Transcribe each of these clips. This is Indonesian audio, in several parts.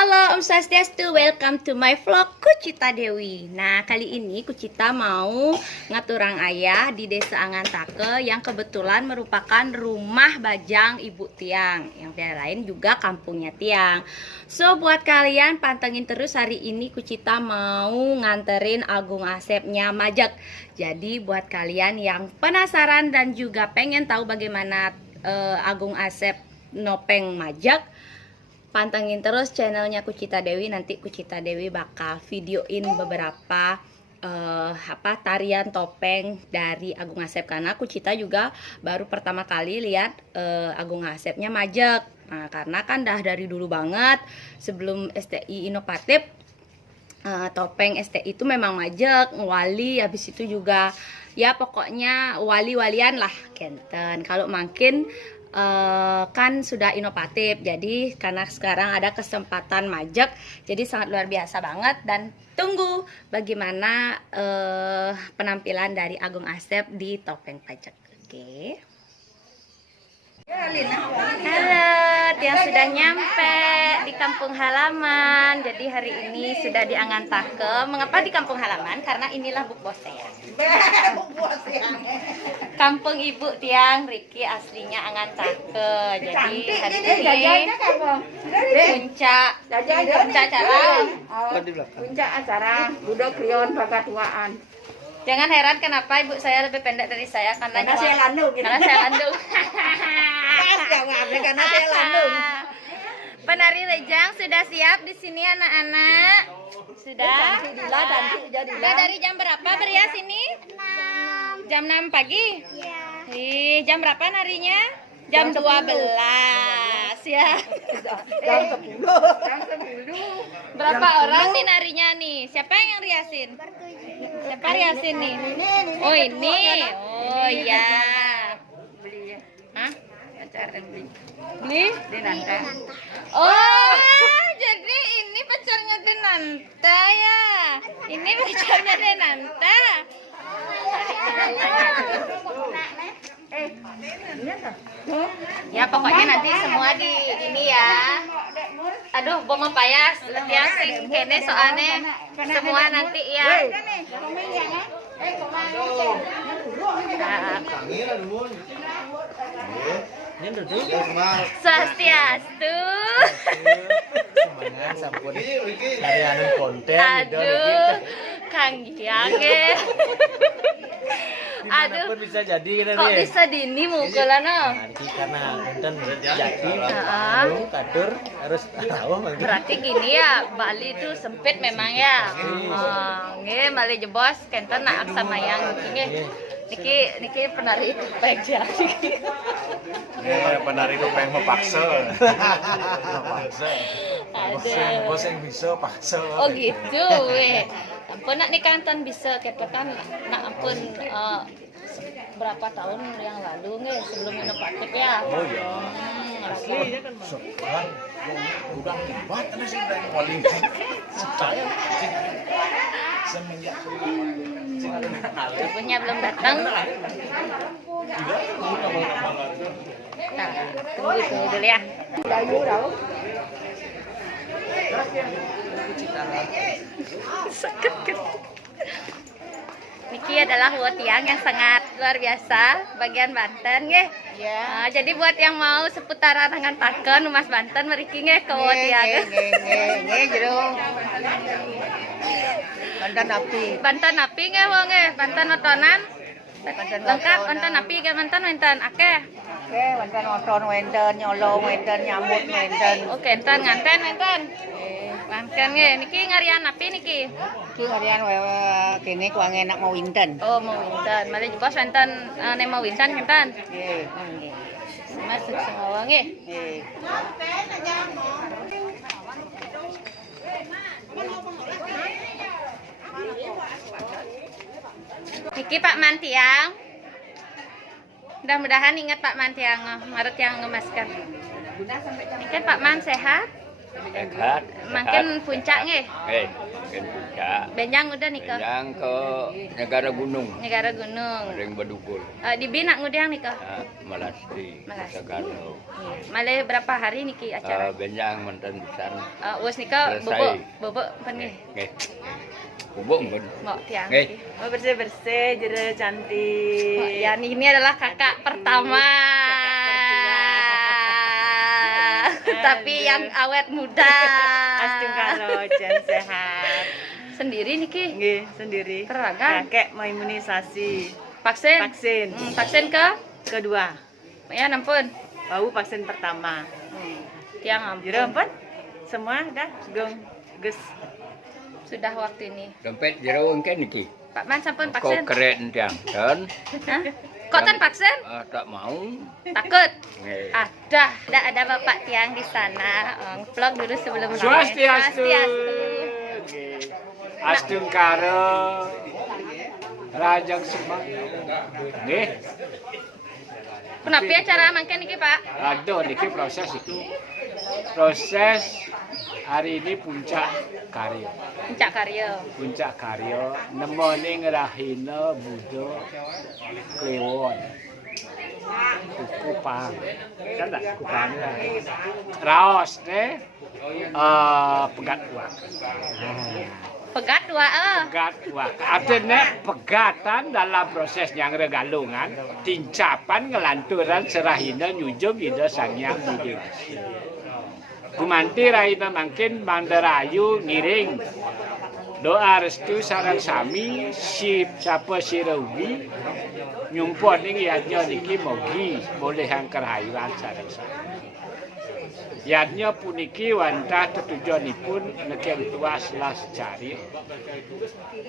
Halo Om Swastiastu, welcome to my vlog Kucita Dewi. Nah, kali ini Kucita mau ngaturang ayah di Desa Angantake yang kebetulan merupakan rumah bajang Ibu Tiang. Yang lain juga kampungnya Tiang. So, buat kalian pantengin terus, hari ini Kucita mau nganterin Agung Asepnya Majak. Jadi buat kalian yang penasaran dan juga pengen tahu bagaimana Agung Asep nopeng Majak, pantengin terus channelnya Kucita Dewi. Nanti Kucita Dewi bakal videoin beberapa tarian topeng dari Agung Asep, karena Kucita juga baru pertama kali lihat Agung Asepnya Majak. Nah, karena kan dah dari dulu banget sebelum STI inovatif, topeng STI itu memang Majak, wali, habis itu juga ya pokoknya wali-walian lah kenten. Kalau makin kan sudah inovatif, jadi karena sekarang ada kesempatan Majak, jadi sangat luar biasa banget. Dan tunggu bagaimana penampilan dari Agung Asep di topeng Majak. Oke. Halo, Tiang sudah nyampe di kampung halaman. Jadi hari ini sudah di Angantake. Mengapa di kampung halaman? Karena inilah buk bos saya. Kampung Ibu Tiang Riki aslinya Angantake. Jadi hari ini puncak acara Budok Krion Bagatuaan. Jangan heran kenapa ibu saya lebih pendek dari saya, karena saya landung. Karena saya landung. Karena saya landung. Penari lejang sudah siap di sini anak-anak. Sudah. Sudah dari jam berapa berias ini? Jam 6 pagi? Iya. Jam berapa narinya? Jam 12 ya. Jam 10. Berapa orang nih narinya nih? Siapa yang riasin? Siapa riasin nih? Oh ini. Oh iya. Beli ya. Hah? Pacaran beli. Beli? Denanta. Oh, jadi ini pacarnya Denanta ya. Ini pacarnya Denanta. Ya pokoknya nanti semua di ini ya. Aduh, bom apa ya? Letian sing kene soalnya semua nanti ya. Swastiastu. Aduh, Kang Giang. Aduh, bisa jadi kok bisa dini mukulana? nanti karena enten jadi kadur harus tahu Berarti gini ya, Bali itu sempit memang ya. Nggih, Bali jebos kenten nak aksa mayang nggih. Niki penari topeng jadi. penari topeng mepaksa. Aduh. Bos yang bisa paksa. Oh gitu weh. Ampun nak nih kanton bisa kepetan nak ampun berapa tahun yang lalu nggak sebelum inovatif ya. Oh ya. Asli kan sekarang udah hebat ada sih dari wali. Semenjak punya belum datang. Nah, tunggu dulu ya. Sakit kan? Niki adalah Tiang yang sangat luar biasa bagian Banten nggih. Iya. Jadi buat yang mau seputaran Angantake Mas Banten meriki nggih ke Tiang. Nggih, jero. Banten api nggih wong nggih, Banten otonan. Lengkap Banten api nggih, Banten wonten akeh. Oke, wonten oton wonten nyolong wonten nyambut wonten. Oh, kenten nganten wonten. Nganten nggih, niki ngarian api niki. Ki harian kene kuang enak mau winten. Oh, mau winten. Mari jebos wonten nek mau winten kenten. Nggih. Nggih. Masuk semua nggih. Nggih. Niki Pak Mantiang. Mudah-mudahan ingat Pak Mantiang, Maret yang ngemaskan. Niki Pak Man sehat? Sehat. Makin puncak nggih. Makin puncak. Benjang udah nih ke Yang ke negara gunung. negara gunung. Ring Bedugul. Di Bina ngudang nih ke. Melasti. Melasti. Segalo. Malah berapa hari nih ki acara? Benjang mantan pisan. Wes nih ke Selesai. bobok pen nggih. Nggih. Bubuk mun. Mau tiang. Nggih. Oh, bersih-bersih, jadi cantik. Ya ini adalah kakak pertama. Tapi yang awet muda. Astung karo jen sehat. Sendiri nih ki. Nggih, sendiri. Teragan. Kakek mau imunisasi. Vaksin. Vaksin. Vaksin ke? Kedua. Ya ampun. Bau vaksin pertama. Tiang ampun. Jadi ampun. Semua dah gong gus. Sudah waktu ini. Dompet jero engke niki. Pak Man sampun Kok vaksin. keren tiang. Dan Hah? Kok tan vaksin? tak mau. Takut. Nggih. Ada Bapak Tiang di sana. Vlog dulu sebelum Swastiastu. Swastiastu. Astung karo Rajang Semang. Nggih, Kenapa acara mangken niki, Pak? aduh niki proses iki. Proses hari ini puncak karya. Puncak karya. Puncak karya nemoni ngerahina Buddha Kliwon. Kupang. Kan tak kupang. Raos pegat uang. Pegat dua Pegat wah, artinya pegatan dalam proses yang regalungan, tincapan ngelanturan serahina nyujung ida sangyang Widewasi. Gumanti rahina mangkin bandarayu ngiring doa restu sareng sami sapa sirugi nyumpun ing yadnya niki mogi boleh angker haywan sareng sami. Yadnya puniki wantah tetujuanipun neken tuas las cari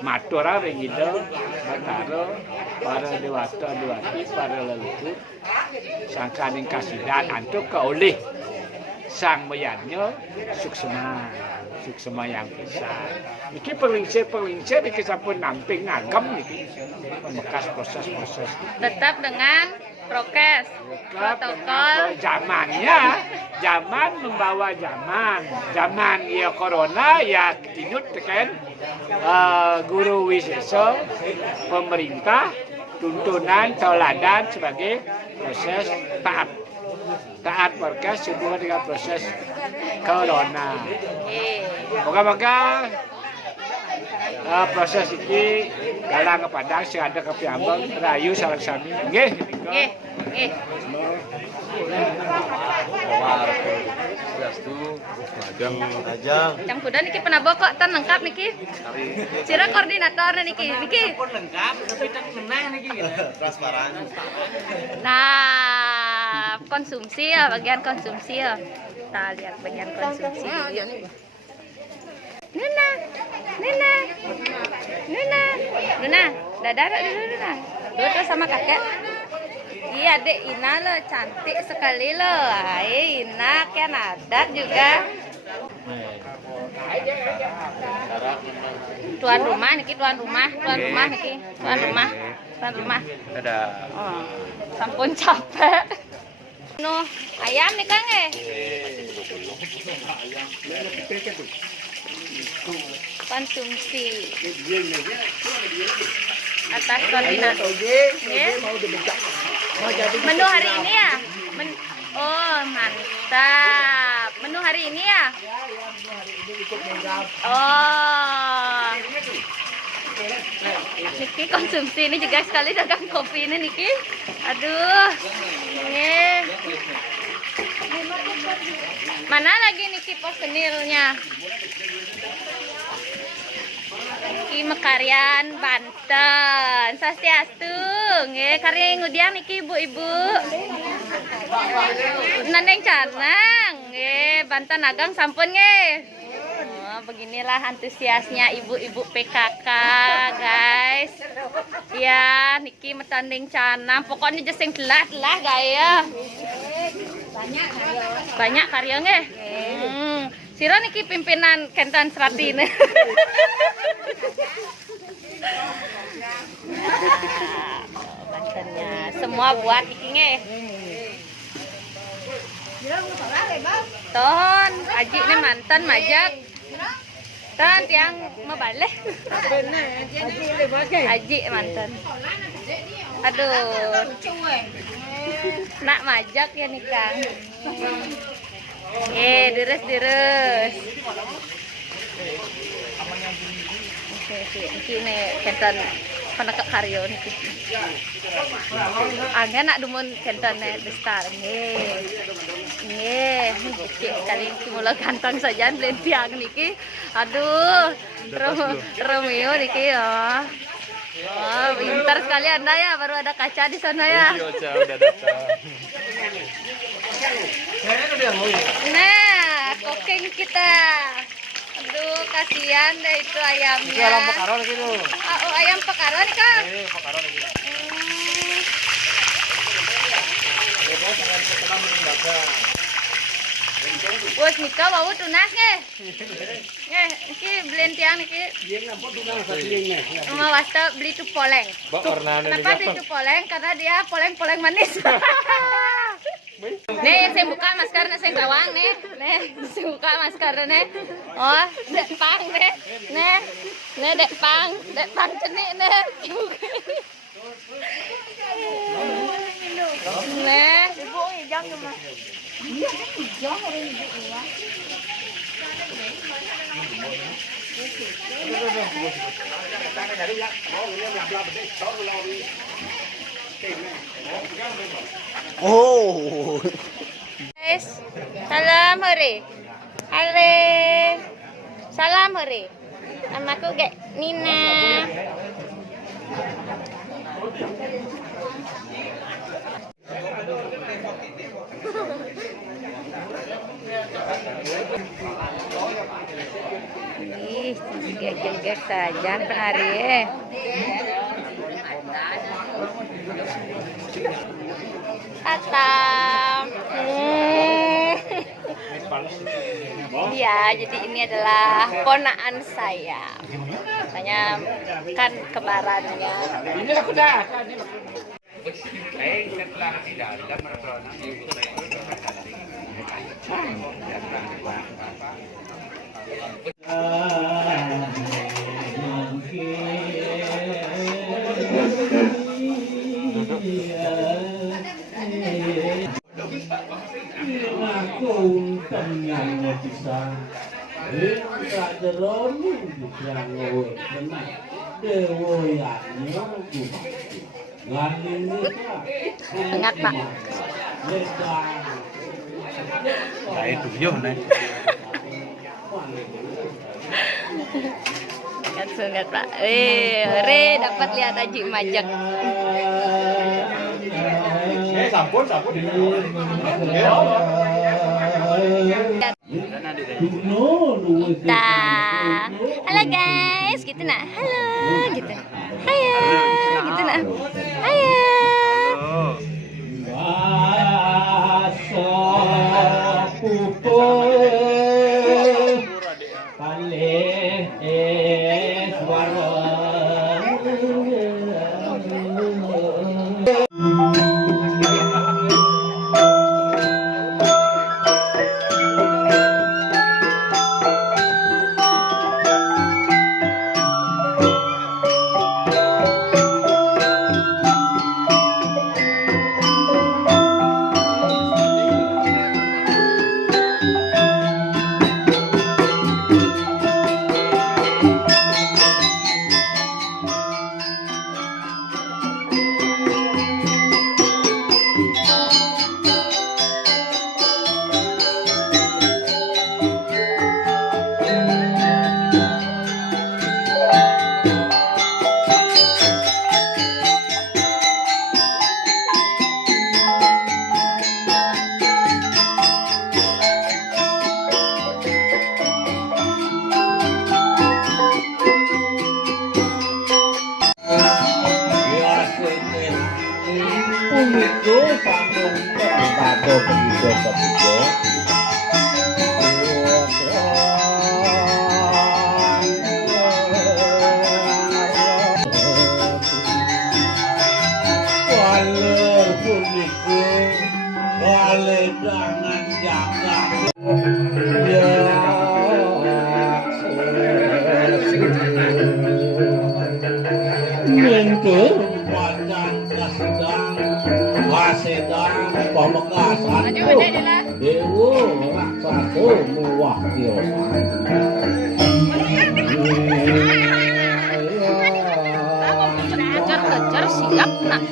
matura ringida bataro para dewata dewati para leluhur sangkaning kasidan antuk kaoleh sang mayadnya suksema yang besar. Niki perlingsir niki sampun namping ngagem niki bekas proses-proses. tetap dengan prokes, protokol. Zaman membawa zaman ya corona ya tinut teken guru wisesa pemerintah tuntunan tauladan sebagai proses taat prokes hubungan dengan proses corona. Moga-moga proses ini galang kepada seada kepiambang rayu sareng sami. Nggih. Nggih, nggih. Jam kuda niki penabo kok tan lengkap niki. Sira koordinator niki. Pun lengkap tapi tak menang niki transparan. Nah, konsumsi ya, bagian konsumsi ya. Kita lihat bagian konsumsi dulu. Nuna, dadah dulu Nuna. Tuh sama kakek. Iya dek Ina lo cantik sekali lo. Hai Ina kan adat juga. Tuan rumah niki tuan rumah niki tuan rumah. Dadah. Oh, sampun capek. No, ayam nih Kang konsumsi atas koordinasi. Menu hari ini ya? Oh mantap. Menu hari ini ya? Oh. Niki konsumsi ini juga sekali dagang kopi ini Niki. Aduh. Nih. Mana lagi Niki personilnya? Niki Mekarian Banten. Swastiastu. Nggih, karya ngudiang niki ibu-ibu. Nandeng Canang. Nggih, Banten Agang sampun nggih. Oh, beginilah antusiasnya ibu-ibu PKK, guys. Ya, niki metanding Canang. Pokoknya jesing telat-telat gaya. Banyak karya nggih. Sira niki pimpinan Kentan Serati ini. Bantennya semua buat iki nggih. Ton, aji ini mantan majak. Ton tiang mau balik. Aji mantan. Aduh. Nak majak ya nih Kang. Deres. Ini kenten penekak karyo nih. Angin nak dumun kenten besar nih. Kali mulai ganteng saja beli tiang niki. Aduh, Romeo niki ya. Wah, pintar sekali Anda ya, baru ada kaca di sana ya. Udah datang. Nah, cooking kita. Aduh, kasihan deh itu ayamnya. Ayam pekaro lagi tuh. Oh, ayam pekaro nih, Kang. Pekaro lagi. Wes Nika mau tunas nge. Iki beliin tiang niki. Mau wasta beli tu poleng. Kenapa beli tu poleng? Karena dia poleng manis. Nih, saya buka maskernya saya gawang nih. Nih, saya buka maskernya. Oh, dek pang nih. Nih dek pang cenik nih. Nih, ibu hijau cuma. Oh. Guys, salam hore. Hore. Salam hore. Namaku Gek Nina. Ih, joget saja penari ya. Atam. Ya, jadi ini adalah ponaan saya. Katanya kan kembarannya. Ini aku dah. Ingat Pak. Nah itu yo nih. Ingat Pak. Re dapat lihat Aji majak. Sampun. Nah, halo guys, gitu nah, halo, gitu, ayo, gitu nah, ayo. Jangan Maju gede Dila. Dewa raksasa muwah kiyosan. Kejar siap nak.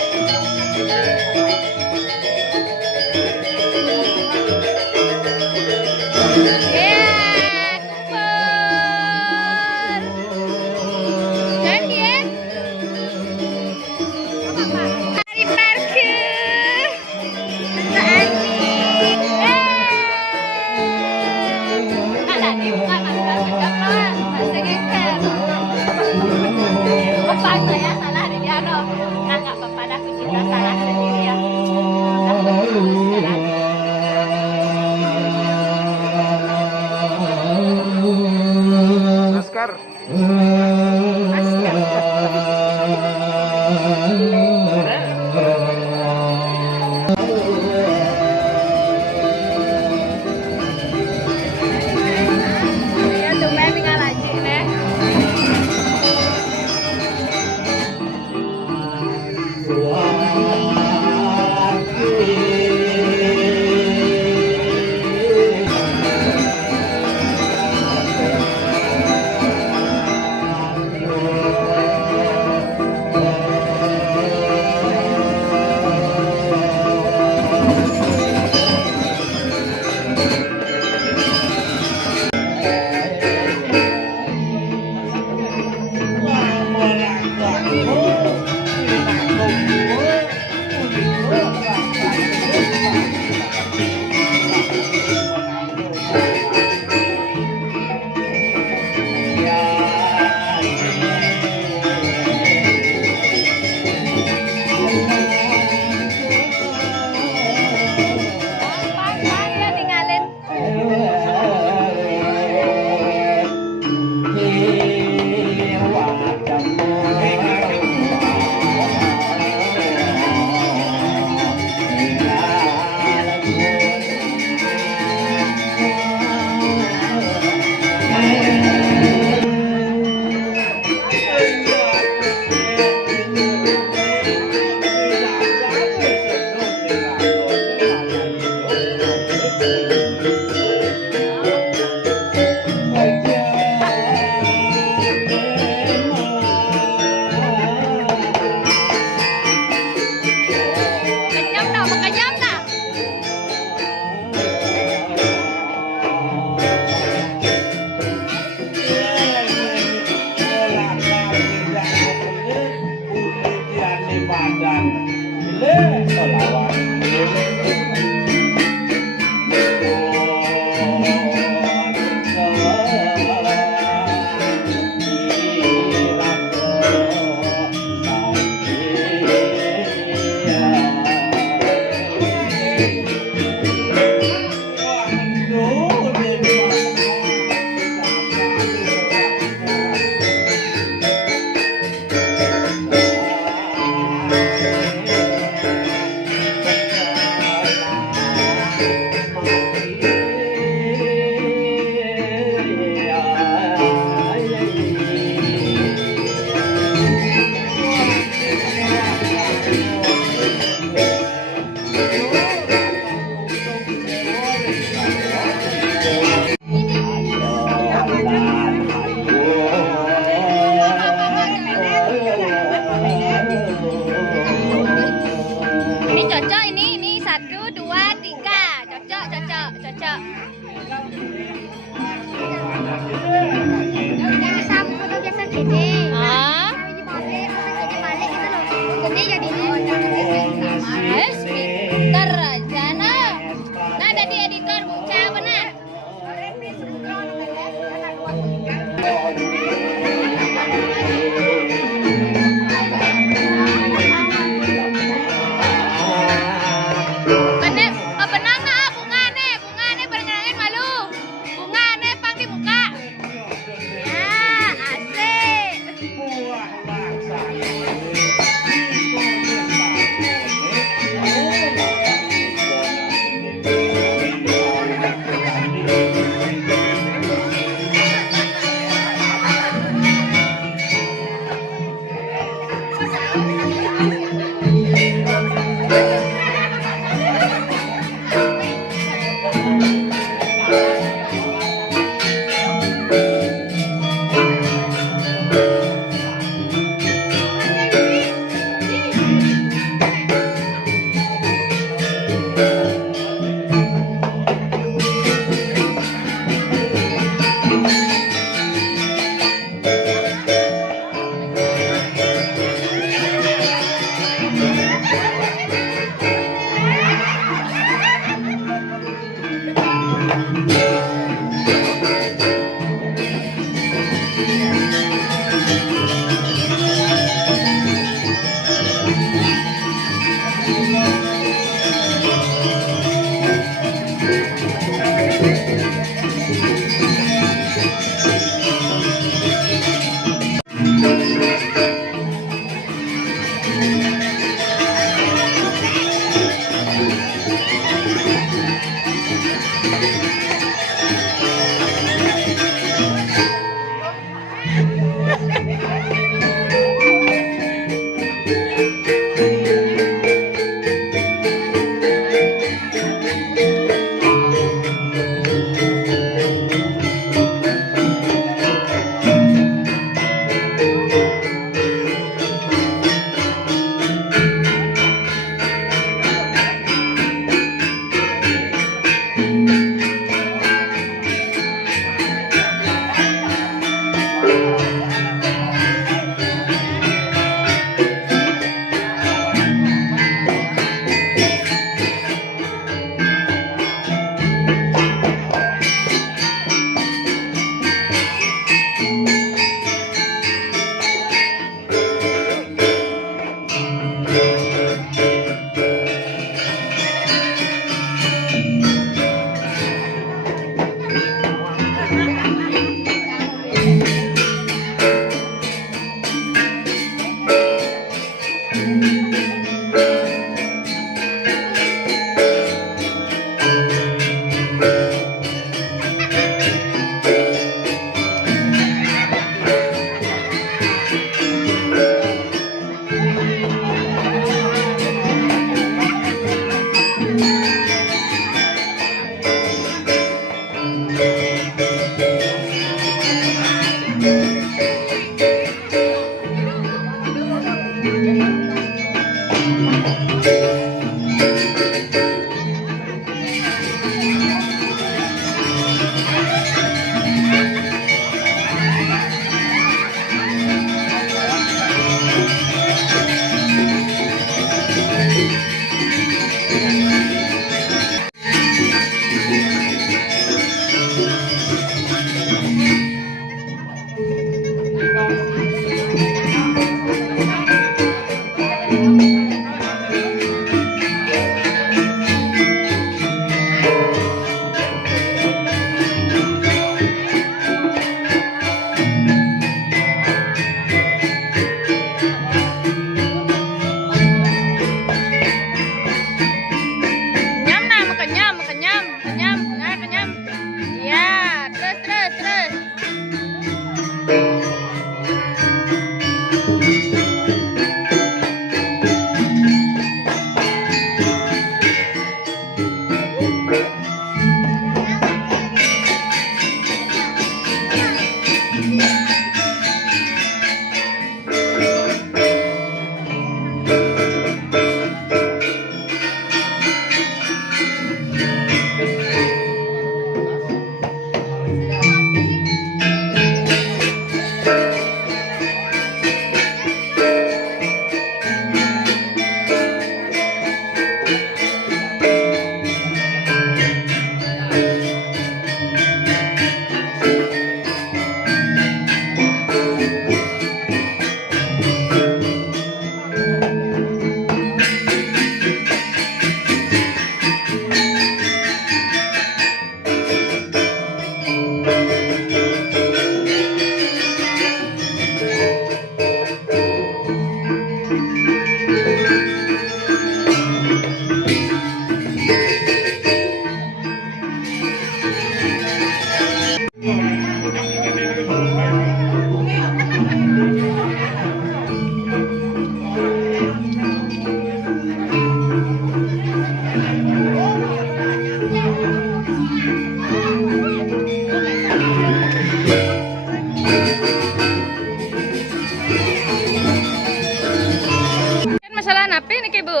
Masalah apa nih Bu?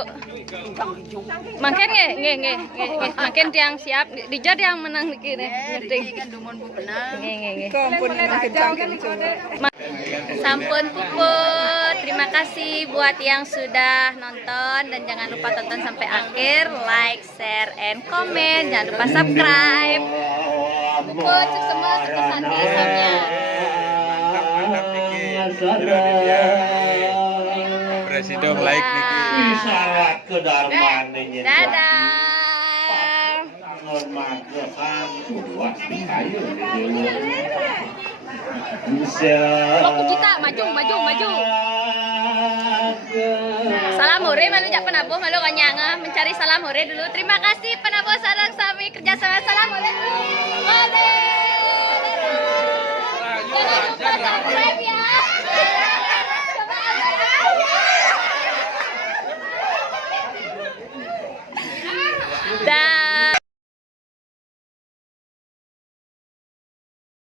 Makin nge, makin tiang siap, Dija yang menang niki nih. Kan dumon bu benang. Nge. Kompon makin cangkem. Sampun puput, terima kasih buat yang sudah nonton dan jangan lupa tonton sampai akhir, like, share, and comment. Jangan lupa subscribe. Puput, semua sukses hati samnya. Presiden like niki. Isyarat ke darman ini. Dadah. Normal ke kan. Pasti kayu ini. Bisa. Fokus kita, maju. Salam hore malu jak penabuh malu kanyanga mencari salam hore dulu. Terima kasih penabuh sarang sami kerjasama salam hore dulu. Made.